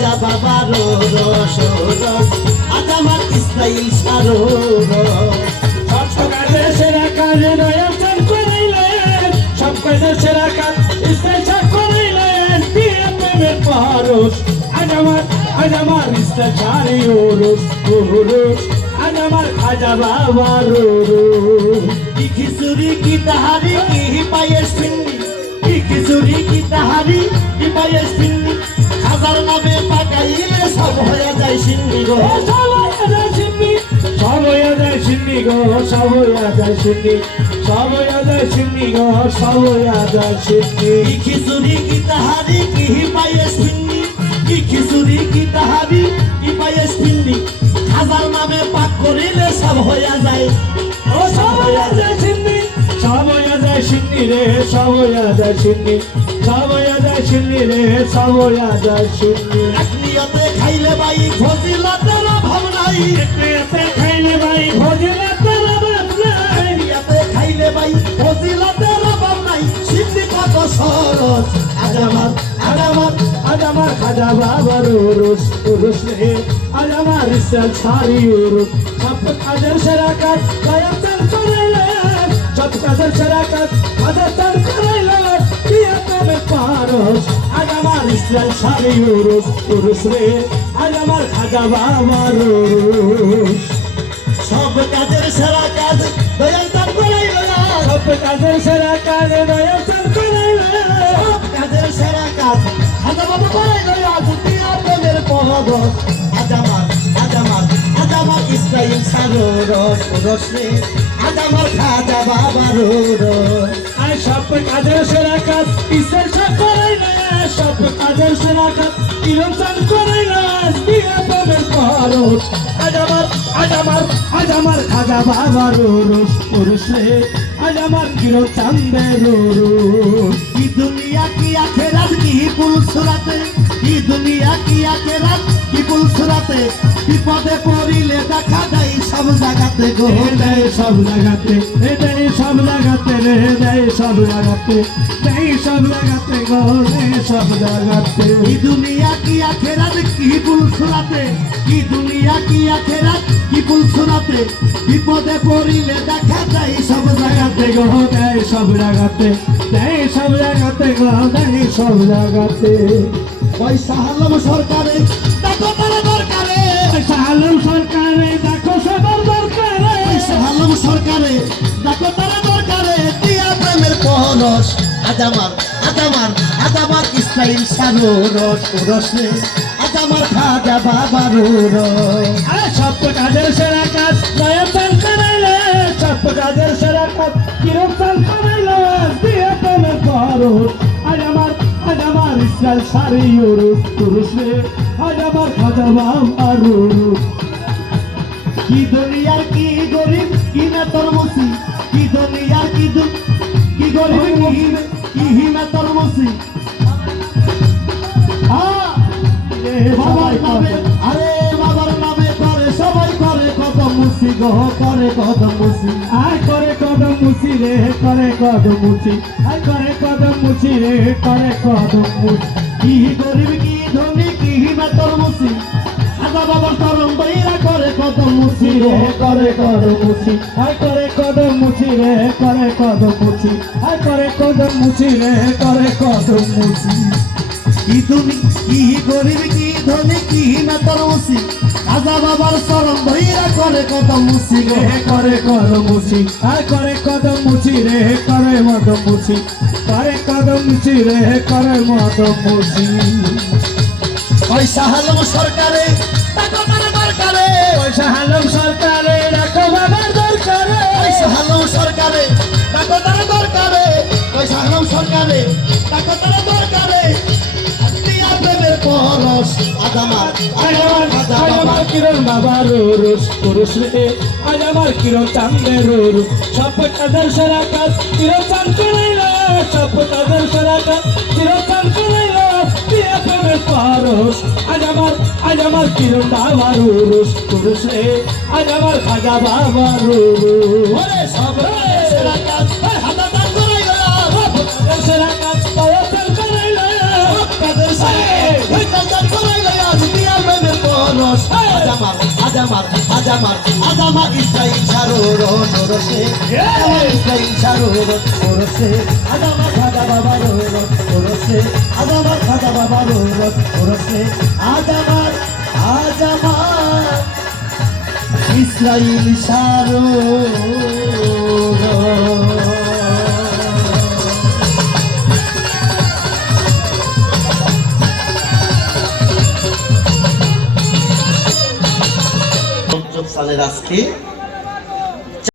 খাজা বাবার রস রস আজ আমার ইসরাইল সারোর সব কাজে সেরা কাজে নয়ন চান করাইলেন সব কাজে সেরা কাজ ইসরাইল চান করাইলেন দিয়ে প্রেমের পরশ আজ আমার ইসরাইল সারি ওরস ওরস আজ আমার খাজা বাবার ওরস কি খিচুড়ি কি তাহারি কি পায়েস পিন্নি কি খিচুড়ি কি তাহারি কি পায়েস পিন্নি খাজার নামে পাকাইলে সব হয়ে যায় সিন্নি গো সব হয়ে যায় সিন্নি গো সব হয়ে যায় সিন্নি সব হয়ে যায় সিন্নি গো সব হয়ে যায় সিন্নি কি খিচুড়ি কি তাহারি কি পায়েস পিন্নি কি খিচুড়ি কি তাহারি কি পায়েস পিন্নি খাজার নামে পাক করিলে সব হয়ে যায় ও সব হয়ে যায় সিন্নি সব হয়ে যায় সিন্নি রে সব হয়ে যায় সিন্নি সব হয়ে যায় সিন্নি রে সব হয়ে যায় সিন্নি এক নিয়তে খাইলে বাই ফজিলতের অভাব নাই এতে খাইলে ভাই ভোজনে তোর অভাব নাই নিয়তে খাইলে বাই ফজিলতের অভাব নাই সিন্নি কত সরস আজ আমার খাজা বাবার ওরস ওরস রে আজ আমার ইসরাইল সারি ওরস সব কাজের সেরা কাজ দয়া চান করাইলেন সব কাজের সেরা কাজ খাজা চান করাইলেন দিয়ে প্রেমের পরশ আজ আমার ইসরাইল সারি ওরস ওরস রে আজ আমার খাজা বাবার ওরস সব কাজের সেরা কাজ দয়াল দান করাইল সব কাজের সেরা কাজ দয়া চান করাইলেন সব কাজের সেরা কাজ খাজা বাবা করাইল আজ দিয়া প্রেমের পরশ আজ আমার ইসরাইল সারোরস রস রে আজ আমার খাজা বাবার রস আর সব কাজের সেরা কাজ ইসের সাথ করাইলে সব কাজের সেরা কাজ কিরম চান করাইলে দিয়ে প্রেমের পরশ আজ আমার খাজা বাবার ওরস ওরস রে আজ আমার কিরম চান্দের ওরস কি দুনিয়া কি আখেরাত কি পুল সুরাতে কি দুনিয়া কি আখেরাত কি পুল সুরাতে বিপদে পড়িলে দেখা দেয় সব জায়গাতে গো দেয় সব লাগাতে দেয় সব লাগাতে রে দেয় সব লাগাতে দেয় সব লাগাতে গো দেয় সব লাগাতে কি দুনিয়া কি আখেরাত কি পুল সুরাতে কি দুনিয়া কি আখেরাত কি পুল সুরাতে বিপদে পড়িলে দেখা দেয় সব জায়গাতে গো দেয় সব লাগাতে দেয় সব লাগাতে গো দেয় সব লাগাতে পয়সা হালাম সরকারে দেখো তারা দরকারে পয়সা আলম সরকারে দেখো সবার দরকারে পয়সা হালাম সরকারে দেখো তারা দরকারে দিয়া প্রেমের পরশ আজ আমার ইসরাইল সারোরস রস রে আজ আমার খাজা বাবার রস আরে সব কাজের সেরা কাজ দয়া চান করাইলে সব কাজের সেরা কাজ কিরম চান করাইলে দিয়ে প্রেমের পরশ আজ আমার ইসরাইল সারি ওরস পুরুষ রে আজ আমার খাজা বাবার ওরস কি দুনিয়ার কি গরিব কি না তোর মুসি কি দুনিয়ার কি কি গরিব কি হিনা তোর মুসি বাবার নামে আরে বাবার নামে করে সবাই করে কত মুসি গো করে কত মুসি আয় করে কদম মুছি রে করে কদম মুছি আয় করে কদম মুছি রে করে কদম মুছি কি গরিব কি ধনী কি হিনা তোর মুসি খাজা বাবার চরণ বইরা করে কত মুসি রে করে কত মুসি আয় করে কদম মুছি রে করে কদম মুছি আয় করে কদম মুছি রে করে কদম মুছি কি তুমি কি গরিব কি ধনী কি না তোর মুসি খাজা বাবার চরণ বইরা করে কত মুসি রে রে করে কদম মুছি আয় করে কদম মুছি রে করে মদম মুছি করে কদম মুছি রে করে মদম মুছি পয়সা হালম সরকারে টাকা তারা দরকারে পয়সা হালম সরকারে রাখো বাবার দরকারে পয়সা হালম সরকারে টাকা তারা দরকারে পয়সা হালম সরকারে টাকা তারা দরকারে দিয়া প্রেমের পরশ আজ আমার আজ আমার কিরণ বাবার রোস পুরুষ রে আজ আমার কিরণ চান্দের রোস সব কাজের সেরা কাজ কিরণ চান করাইল সব কাজের সেরা কাজ কিরণ চান করাইল দিয়ে প্রেমের পরশ আজ আমার কিরণ বাবার রোস পুরুষ রে আজ আমার খাজা বাবার রোস ওরে সব সেরা কাজ হাতা দান করাইল সেরা কাজ দয়া চান করাইল সব কাজের সেরা কাজ দান করাইল আমার ইসরাইল সারোর ওরসে আমার ইসরাইল সারোর ওরসে আমার খাজা বাবার ওরসে আমার খাজা বাবার ওরসে আমার ইসরাইল সারোর। সালের আজকে